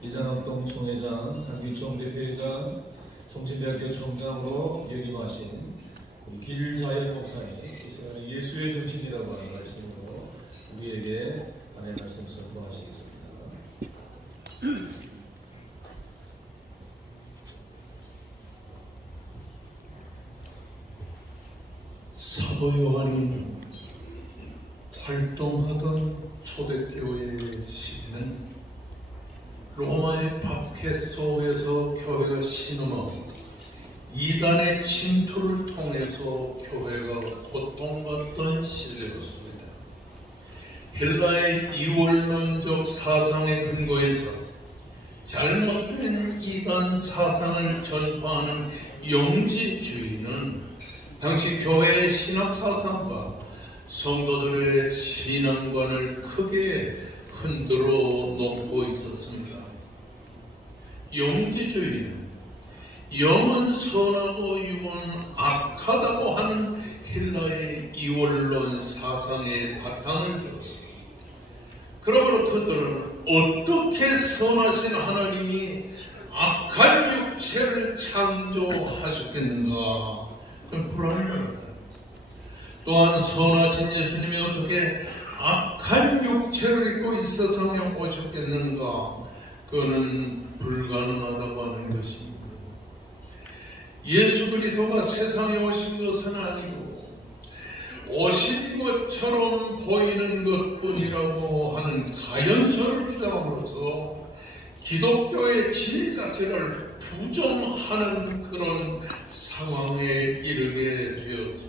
이장학동 총회장, 한기총 대표회장, 종신대학교 총장으로 역임하신 우리 길자연 목사님, 이 시간에 예수의 정신이라고 하는 말씀으로 우리에게 하나님의 말씀 선포하시겠습니다. 사도 요한이 활동하던 초대교회의 시기는 로마의 박해 속에서 교회가 신음하고 이단의 침투를 통해서 교회가 고통받던 시대였습니다. 헬라의 이원론적 사상의 근거에서 잘못된 이단 사상을 전파하는 영지주의는 당시 교회의 신학사상과 성도들의 신앙관을 크게 흔들어 놓고 있었습니다. 영지주의는 영은 선하고 육은 악하다고 하는 헬라의 이원론 사상의 바탕을 두었습니다. 그러므로 그들은 어떻게 선하신 하나님이 악한 육체를 창조하셨겠는가? 그건 불안합니다. 또한 선하신 예수님이 어떻게 악한 육체를 입고 이 세상에 오셨겠는가? 그거는 불가능하다고 하는 것입니다. 예수 그리스도가 세상에 오신 것은 아니고 오신 것처럼 보이는 것뿐이라고 하는 가연설을 주장함으로써 기독교의 진리 자체를 부정하는 그런 상황에 이르게 되었습니다.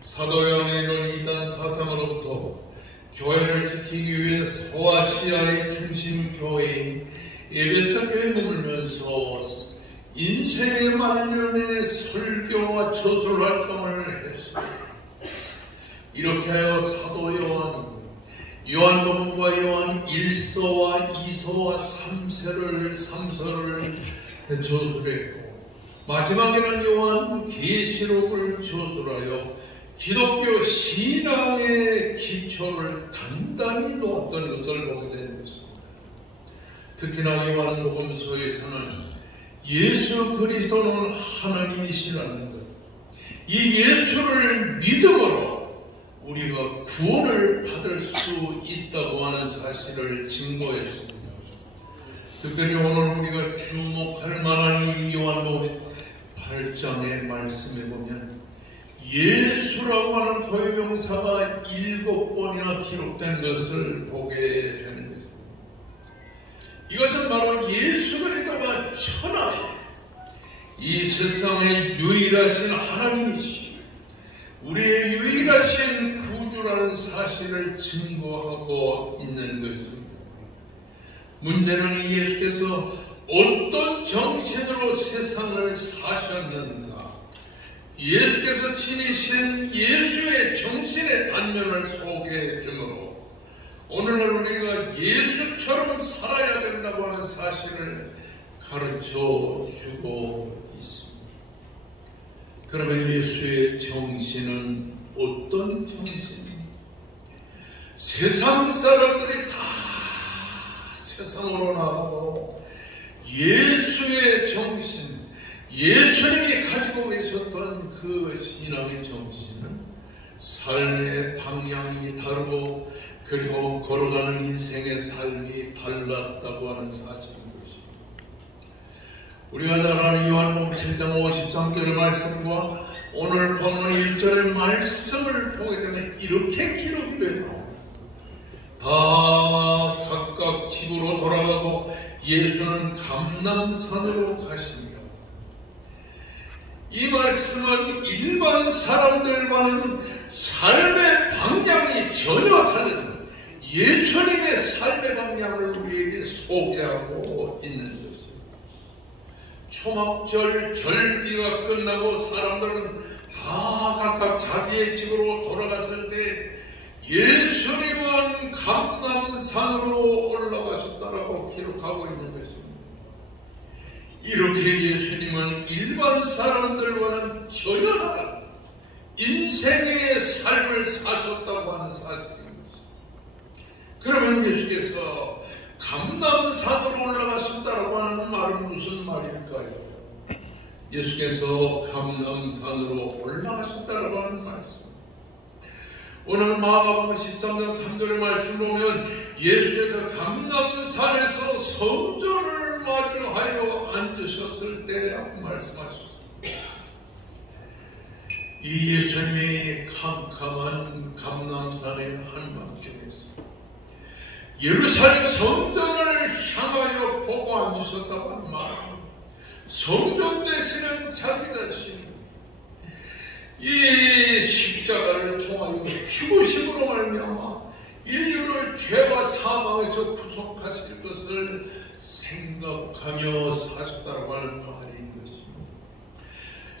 사도 요한의 이런 이단 사상으로부터 교회를 지키기 위해 소아시아의 중심 교회인 에베소 교회에 머물면서 인생의 말년에 설교와 저술 활동을 했습니다. 이렇게 하여 사도 요한복음과 요한 1서와 2서와 3서를 저술했고 마지막에는 요한 계시록을 저술하여 기독교 신앙의 기초를 단단히 놓았던 것을 보게 되는 것입니다. 특히나 요한복음서에서는 예수 그리스도는 하나님이시라는 것, 이 예수를 믿음으로 우리가 구원을 받을 수 있다고 하는 사실을 증거했습니다. 특별히 오늘 우리가 주목할 만한 이 요한복음 8장의 말씀에 보면 예수라고 하는 고유명사가 7번이나 기록된 것을 보게 되는 것입니다. 이것은 바로 예수 그리스도가 천하에 이 세상의 유일하신 하나님이시죠. 우리의 유일하신 구주라는 사실을 증거하고 있는 것입니다. 문제는 이 예수께서 어떤 정신으로 세상을 사셨는가? 예수께서 지니신 예수의 정신의 단면을 소개해 주므로 오늘날 우리가 예수처럼 살아야 된다고 하는 사실을 가르쳐 주고 있습니다. 그러면 예수의 정신은 어떤 정신입니까? 세상 사람들이 다 세상으로 나가고 예수의 정신, 예수님이 가지고 계셨던 그 신앙의 정신은 삶의 방향이 다르고 그리고 걸어가는 인생의 삶이 달랐다고 하는 사실입니다. 우리가 잘 아는 요한복음 7장 53절의 말씀과 오늘 본문 1절의 말씀을 보게 되면 이렇게 기록이 되어 다 각각 집으로 돌아가고 예수는 감람산으로 가십니다. 이 말씀은 일반 사람들과는 삶의 방향이 전혀 다른 예수님의 삶의 방향을 우리에게 소개하고 있는 것입니다. 초막절 절기가 끝나고 사람들은 다 각각 자기의 집으로 돌아갔을 때 예수님은 감람산으로 올라가셨다라고 기록하고 있는 것입니다. 이렇게 예수님은 일반 사람들과는 전혀 다른 인생의 삶을 사셨다고 하는 사실입니다. 그러면 예수께서 감람산으로 올라가셨다라고 하는 말은 무슨 말일까요? 예수께서 감람산으로 올라가셨다라고 하는 말씀. 오늘 마가복음 13장 3절의 말씀 보면 예수께서 감람산에서 성전을 마주하여 앉으셨을 때라고 말씀하셨습니다. 이 예수님이 캄캄한 감람산의 한밤중에서 예루살렘 성전을 향하여 보고 앉으셨다고 하는 말, 성전 되시는 자기 자신, 이 십자가를 통하여 죽으심으로 말미암아 인류를 죄와 사망에서 구속하실 것을 생각하며 사셨다고 하는 말인 것입니다.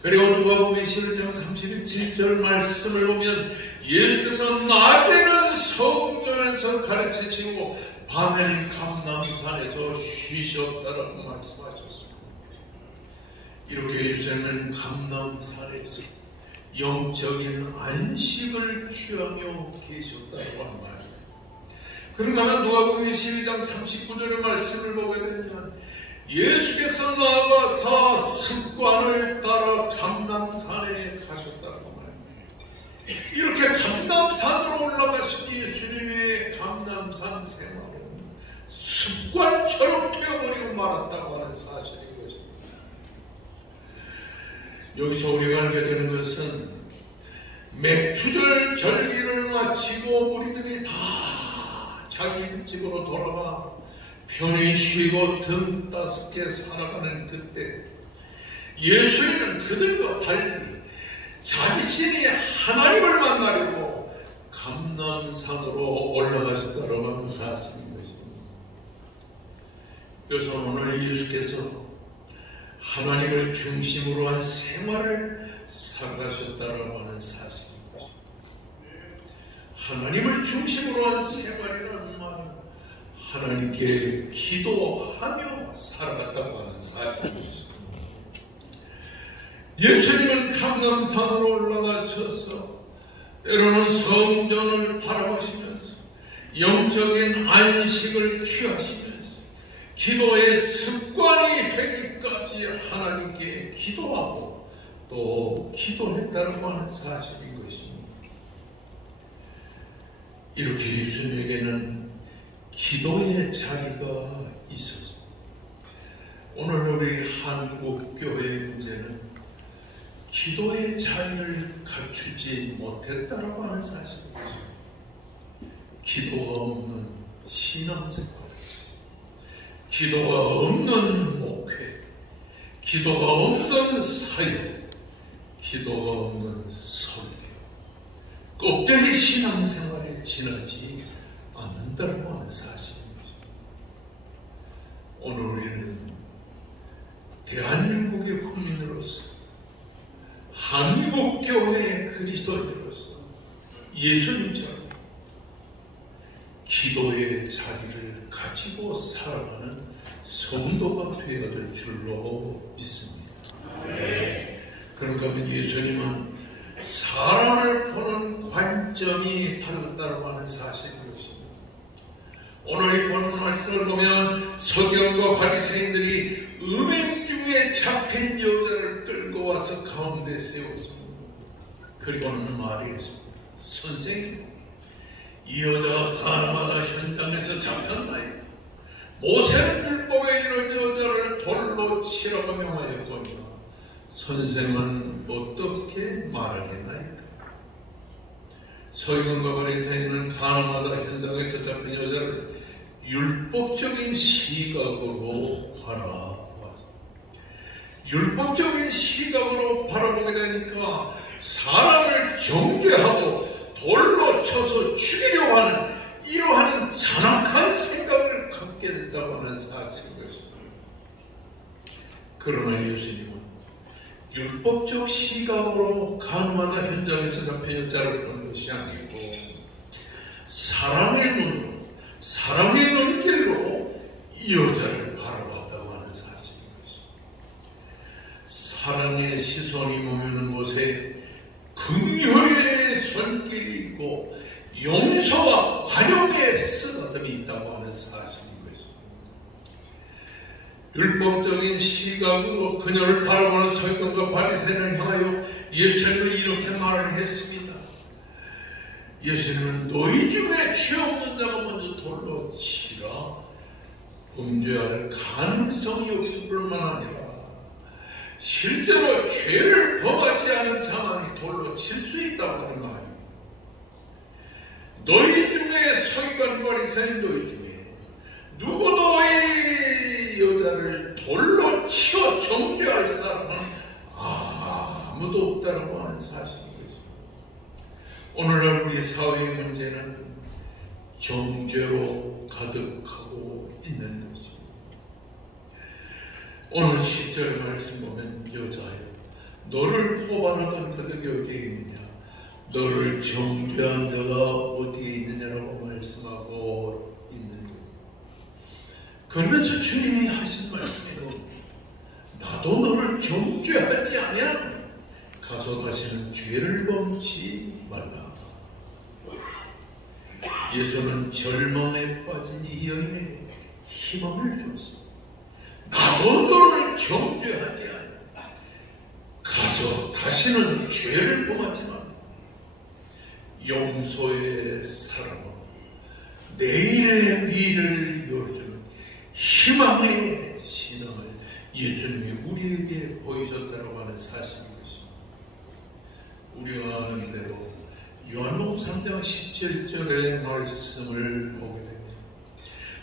그리고 누가복음 11장 37절 말씀을 보면 예수께서 낮에는 성전에서 가르치시고 밤에는 감람산에서 쉬셨다라고 말씀하셨습니다. 이렇게 예수님은 감람산에서 영적인 안식을 취하며 계셨다고 한 말. 그런가 하면 누가복음 12장 39절의 말씀을 보게 되면 예수께서 나아가서 습관을 따라 감람산에 가셨다고 말합니다. 이렇게 감람산으로 올라가신 예수님의 감람산 생활은 습관처럼 되어버리고 말았다고 하는 사실인 것입니다. 여기서 우리가 알게 되는 것은 맥주절 절기를 마치고 우리들이 다 자기 집으로 돌아가 편히 쉬고 등 따숩게 살아가는 그때 예수님은 그들과 달리 자신이 하나님을 만나려고 감람산으로 올라가셨다고 하는 사실인 것입니다. 그래서 오늘 예수께서 하나님을 중심으로 한 생활을 살아가셨다고 하는 사실인 것입니다. 하나님을 중심으로 한 생활이라는 말은 하나님께 기도하며 살아갔다고 하는 사실입니다. 예수님은 감람산으로 올라가셔서 때로는 성전을 바라보시면서 영적인 안식을 취하시면서 기도의 습관이 되기까지 하나님께 기도하고 또 기도했다고 하는 사실인 것입니다. 이렇게 예수님에게는 기도의 자리가 있었습니다. 오늘 우리 한국교회의 문제는 기도의 자리를 갖추지 못했다고 하는 사실입니다. 기도가 없는 신앙생활, 기도가 없는 목회, 기도가 없는 사역, 기도가 없는 설교, 껍데기 신앙생활에 지나지 않는다고 하는 사실입니다. 오늘 우리는 대한민국의 국민으로서 한국교회의 그리스도인으로서 예수님처럼 기도의 자리를 가지고 살아가는 성도가 되어야 될 줄로 믿습니다. 그런가 하면 예수님은 사람을 보는 관점이 달랐다고 하는 사실인 것입니다. 오늘 이 본문 말씀을 보면 서기관과 바리새인들이 음행 중에 잡힌 여자를 끌고 와서 가운데 세웠습니다. 그리고는 말이 있습니다. 선생님, 이 여자가 가나마다 현장에서 잡혔나이다. 모세는 율법에 이런 여자를 돌로 치라고 명하였거니와 선생은 어떻게 말을 했나이까? 서기관과 바리새인은 가나마다 현장에서 잡힌 여자를 율법적인 시각으로 바라보았습니다. 율법적인 시각으로 바라보게 되니까 사람을 정죄하고 돌로 쳐서 죽이려고 하는 이러한 잔악한 생각을 갖게 된다고 하는 사실인 것입니다. 그러나 예수님은 율법적 시각으로 가나마다 현장에서 잡힌 여자를 본 것이 아니고 사람의 눈으로, 사람의 눈길로 이 여자를 바라봤다고 하는 사실인 것입니다. 사람의 시선이 머무는 곳에 긍휼의 손길이 있고 용서와 관용의 쓰다듬이 있다고 하는 사실인 것입니다. 율법적인 시각으로 그녀를 바라보는 서기관과 바리새인을 향하여 예수님은 이렇게 말을 했습니다. 예수님은 너희 중에 죄 없는 자가 먼저 돌로 치라. 범죄할 가능성이 없을 뿐만 아니라 실제로 죄를 범하지 않은 자만이 돌로 칠 수 있다고 하는 말입니다. 너희 중에 서기관 바리새인 너희 중에 누구도 이 여자를 돌로 치어 정죄할 사람은 아무도 없다고 하는 사실입니다. 오늘날 우리 사회의 문제는 정죄로 가득하고 있는 것입니다. 오늘 10절 말씀 보면 여자여 너를 포반하던 그들이 어디에 있느냐 너를 정죄한 자가 어디에 있느냐라고 말씀하고 있는 것. 그러면서 주님이 하신 말씀은 나도 너를 정죄하지 아니하노니 가서 다시는 죄를 범치 말라. 예수는 절망에 빠진 이 여인에게 희망을 줬습니다. 나도 너를 정죄하지 않아. 가서 다시는 죄를 범하지 마라. 용서의 사랑으로 내일의 미래를 열어주는 희망의 신앙을 예수님이 우리에게 보이셨다고 하는 사실인 것입니다. 우리가 아는 대로 요한복음 3장 17절의 말씀을 보게 됩니다.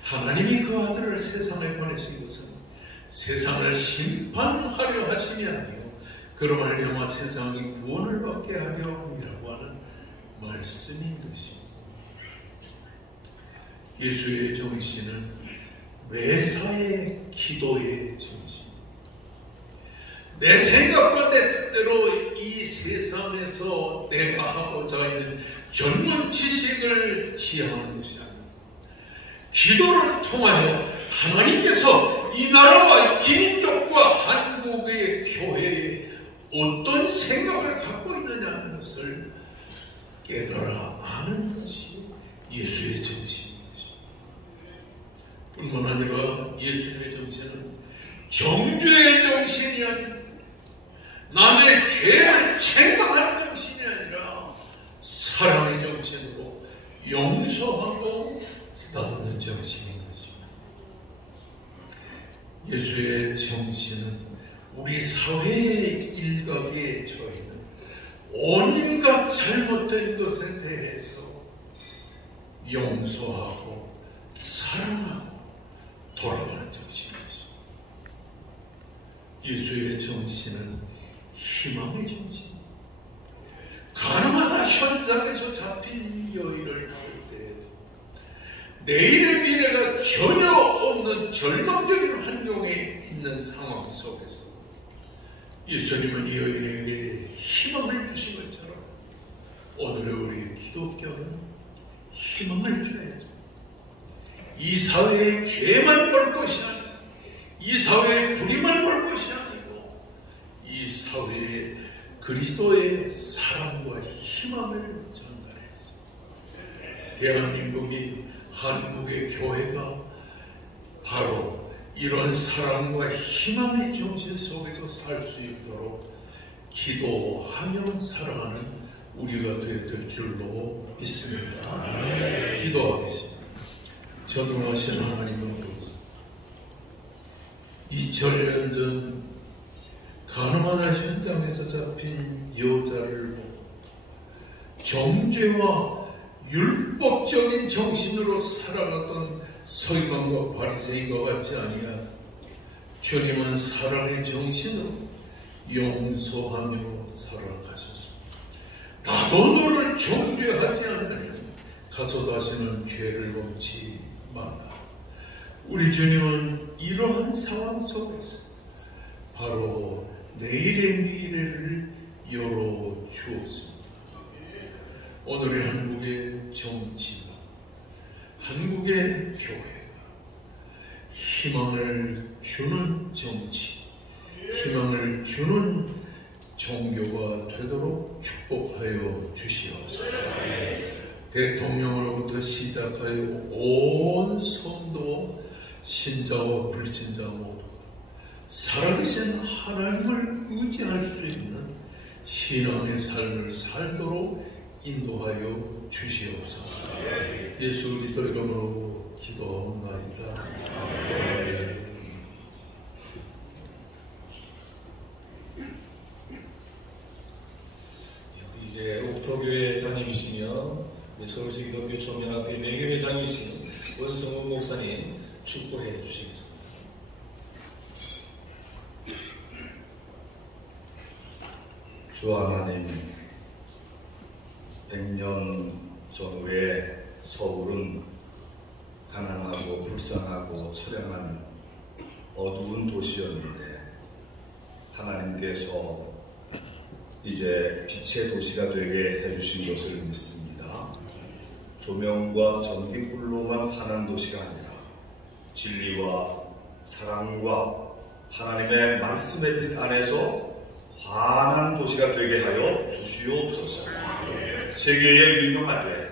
하나님이 그 아들을 세상에 보내신 것은 세상을 심판하려 하심이 아니요 그로 말미암아 세상이 구원을 받게 하려 함이라고 하는 말씀인 것입니다. 예수의 정신은 매사의 기도의 정신. 내 생각과 내 뜻대로 이 세상에서 내가 하고자 있는 전문 지식을 지향하는 것이 아닙니다. 기도를 통하여 하나님께서 이 나라와 이 민족과 한국의 교회에 어떤 생각을 갖고 있느냐는 것을 깨달아 아는 것이 예수의 정신인 것입니다. 뿐만 아니라 예수님의 정신은 정죄의 정신이 아니라 남의 죄를 책망하는 정신이 아니라 사랑의 정신으로 용서하고 쓰다듬는 정신인 것입니다. 예수의 정신은 우리 사회의 일각에 처해있는 온갖 잘못된 것에 대해서 용서하고 사랑하고 돌아가는 정신인 것입니다. 예수의 정신은 희망의 정신. 가늠하다 현장에서 잡힌 여인을 볼 때 내일의 미래가 전혀 없는 절망적인 환경에 있는 상황 속에서 예수님은 이 여인에게 희망을 주신 것처럼 오늘의 우리 기독교는 희망을 줘야죠. 이 사회의 죄만 볼 것이 아니고 이 사회의 불의만 볼 것이 아니고 이 사회에 그리스도의 사랑과 희망을 전달했습니다. 대한민국이 한국의 교회가 바로 이런 사랑과 희망의 정신 속에서 살 수 있도록 기도하며 살아가는 우리가 되어야 될 줄로 믿습니다. 기도하겠습니다. 전능하신 하나님 아버지, 2000년 전 가늠하다 현장에서 잡힌 여자를 보고 정죄와 율법적인 정신으로 살아갔던 서기관과 바리새인과 같지 아니하 주님은 사랑의 정신으로 용서하며 살아가셨습니다. 나도 너를 정죄하지 않으니 가서 다시는 죄를 범치 말라. 우리 주님은 이러한 상황 속에서 바로 내일의 미래를 열어주었습니다. 오늘의 한국의 정치가, 한국의 교회가 희망을 주는 정치, 희망을 주는 종교가 되도록 축복하여 주시옵소서. 대통령으로부터 시작하여 온 성도, 신자와 불신자 모두 살아계신 하나님을 의지할 수 있는 신앙의 삶을 살도록 인도하여 주시옵소서. 예수 그리스도 이름으로 기도하옵나이다. 아멘. 이제 옥토교회 담임이시며 서울시 기독교 청년학교 명예회장이신 원성훈 목사님 축도해 주시겠습니다. 주 하나님, 100년 전후에 서울은 가난하고 불쌍하고 처량한 어두운 도시였는데 하나님께서 이제 빛의 도시가 되게 해주신 것을 믿습니다. 조명과 전기불로만 환한 도시가 아니라 진리와 사랑과 하나님의 말씀의 빛 안에서 환한 도시가 되게 하여 주시옵소서. 세계에 유명하게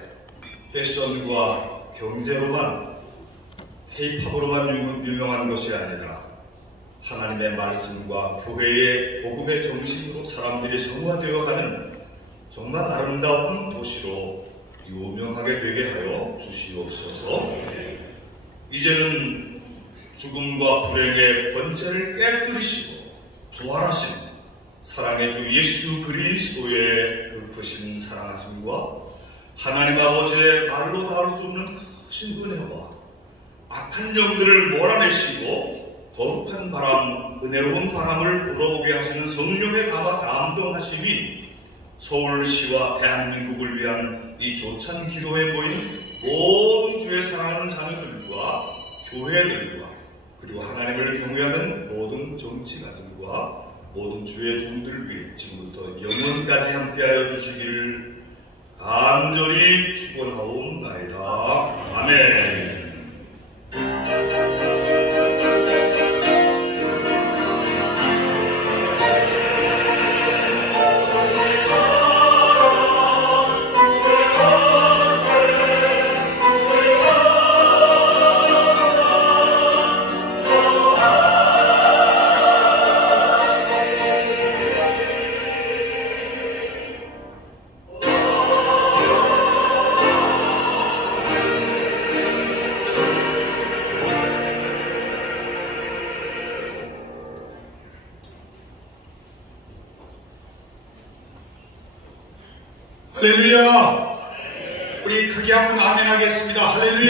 패션과 경제로만 K-팝으로만 유명한 것이 아니라 하나님의 말씀과 교회의 복음의 정신으로 사람들이 성화되어가는 정말 아름다운 도시로 유명하게 되게 하여 주시옵소서. 이제는 죽음과 불행의 권세를 깨뜨리시고 부활하신 사랑의 주 예수 그리스도의 그 크신 사랑하심과 하나님 아버지의 말로 닿을 수 없는 크신 은혜와 악한 영들을 몰아내시고 거룩한 바람, 은혜로운 바람을 불어오게 하시는 성령의 감동하심이 서울시와 대한민국을 위한 이 조찬 기도에 모인 모든 주의 사랑하는 자녀들과 교회들과 그리고 하나님을 경외하는 모든 정치가들과 모든 주의 종들 위해 지금부터 영원까지 함께하여 주시기를 간절히 축원하옵나이다. 아멘. 할렐루야! 우리 크게 한번 아멘 하겠습니다. 할렐루야!